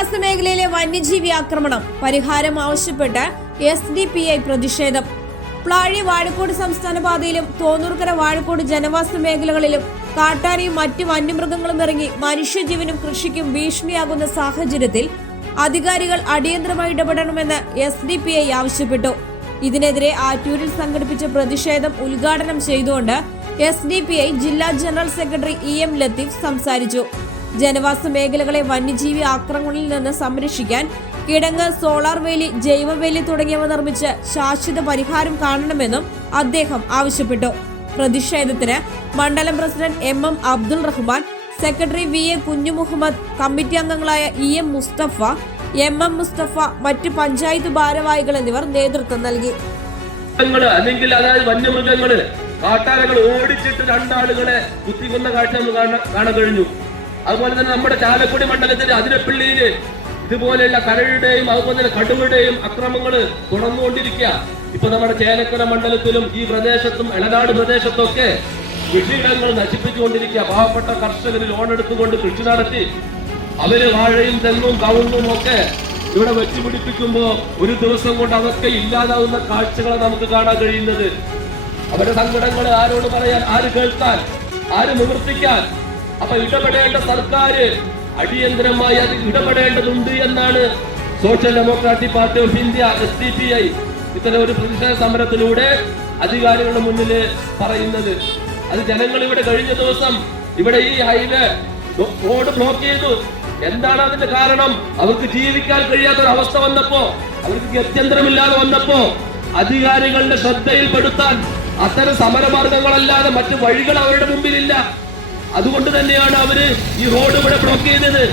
ജനവാസ മേഖലയിലെ വന്യജീവി ആക്രമണം പരിഹാരം ആവശ്യപ്പെട്ട് എസ് ഡി പി ഐ പ്രതിഷേധം. പ്ലാഴി വാഴക്കോട് സംസ്ഥാന പാതയിലും തോന്നൂർക്കര വാഴക്കോട് ജനവാസ മേഖലകളിലും കാട്ടാനയും മറ്റു വന്യമൃഗങ്ങളും ഇറങ്ങി മനുഷ്യജീവനും കൃഷിക്കും ഭീഷണിയാകുന്ന സാഹചര്യത്തിൽ അധികാരികൾ അടിയന്തരമായി ഇടപെടണമെന്ന് എസ് ഡി പി ഐ ആവശ്യപ്പെട്ടു. ഇതിനെതിരെ ആറ്റൂരിൽ സംഘടിപ്പിച്ച പ്രതിഷേധം ഉദ്ഘാടനം ചെയ്തുകൊണ്ട് എസ് ഡി പി ഐ ജില്ലാ general secretary E M Latheef സംസാരിച്ചു. ജനവാസ മേഖലകളെ വന്യജീവി ആക്രമണങ്ങളിൽ നിന്ന് സംരക്ഷിക്കാൻ കിടങ്ങ് സോളാർ വേലി ജൈവവേലി തുടങ്ങിയവ നിർമ്മിച്ച് ശാശ്വത പരിഹാരം കാണണമെന്നും അദ്ദേഹം ആവശ്യപ്പെട്ടു. പ്രതിഷേധത്തിന് മണ്ഡലം president M M Abdul Rahman secretary V A Kunjumuhammad committee അംഗങ്ങളായ E M Musthafa M M Musthafa മറ്റ് പഞ്ചായത്ത് ഭാരവാഹികൾ എന്നിവർ നേതൃത്വം നൽകി. അല്ലെങ്കിൽ അതായത് വന്യമൃഗങ്ങൾ കാട്ടാനകൾ ഓടിച്ചിട്ട് രണ്ടാളുകളെ കുത്തിക്കൊന്ന കാഴ്ച കാണാൻ കഴിഞ്ഞു. അതുപോലെ തന്നെ നമ്മുടെ ചാലക്കുടി മണ്ഡലത്തിന്റെ അതിരപ്പള്ളിയിൽ ഇതുപോലെയുള്ള കരഴുടെയും അതുപോലെ തന്നെ കടുവയുടെയും അക്രമങ്ങൾ തുടർന്നുകൊണ്ടിരിക്കുക ഇപ്പൊ നമ്മുടെ ചേലക്കര മണ്ഡലത്തിലും ഈ പ്രദേശത്തും എളനാട് പ്രദേശത്തൊക്കെ കൃഷിയിടങ്ങൾ നശിപ്പിച്ചുകൊണ്ടിരിക്കുക. പാവപ്പെട്ട കർഷകർ ലോൺ എടുത്തുകൊണ്ട് കൃഷി നടത്തി. അവർ വാഴയും തെങ്ങും കവുങ്ങും ഒക്കെ ഇവിടെ വെച്ച് പിടിപ്പിക്കുമ്പോ ഒരു ദിവസം കൊണ്ട് അതൊക്കെ ഇല്ലാതാവുന്ന കാഴ്ചകളെ നമുക്ക് കാണാൻ കഴിയുന്നത്. അവരുടെ സങ്കടങ്ങൾ ആരോട് പറയാൻ ആര് കേൾക്കാൻ ആര് നിവർത്തിക്കാൻ? അപ്പൊ ഇടപെടേണ്ട സർക്കാർ അടിയന്തരമായി അത് ഇടപെടേണ്ടതുണ്ട് എന്നാണ് social democratic party of India S D P I ഇത്തരം ഒരു പ്രതിഷേധ സമരത്തിലൂടെ അധികാരികളുടെ മുന്നിൽ പറയുന്നത്. അത് ജനങ്ങൾ ഇവിടെ കഴിഞ്ഞ ദിവസം ഇവിടെ ഈ ഹൈവേ റോഡ് ബ്ലോക്ക് ചെയ്തു. എന്താണ് അതിന്റെ കാരണം? അവർക്ക് ജീവിക്കാൻ കഴിയാത്ത ഒരു അവസ്ഥ വന്നപ്പോ അവർക്ക് ഗത്യന്തരമില്ലാതെ വന്നപ്പോ അധികാരികളുടെ ശ്രദ്ധയിൽപ്പെടുത്താൻ അത്തരം സമരമാർഗങ്ങളല്ലാതെ മറ്റു വഴികൾ അവരുടെ മുമ്പിലില്ല. അതുകൊണ്ട് തന്നെയാണ് അവർ ഈ റോഡ് ഇവിടെ ബ്ലോക്ക് ചെയ്തത്.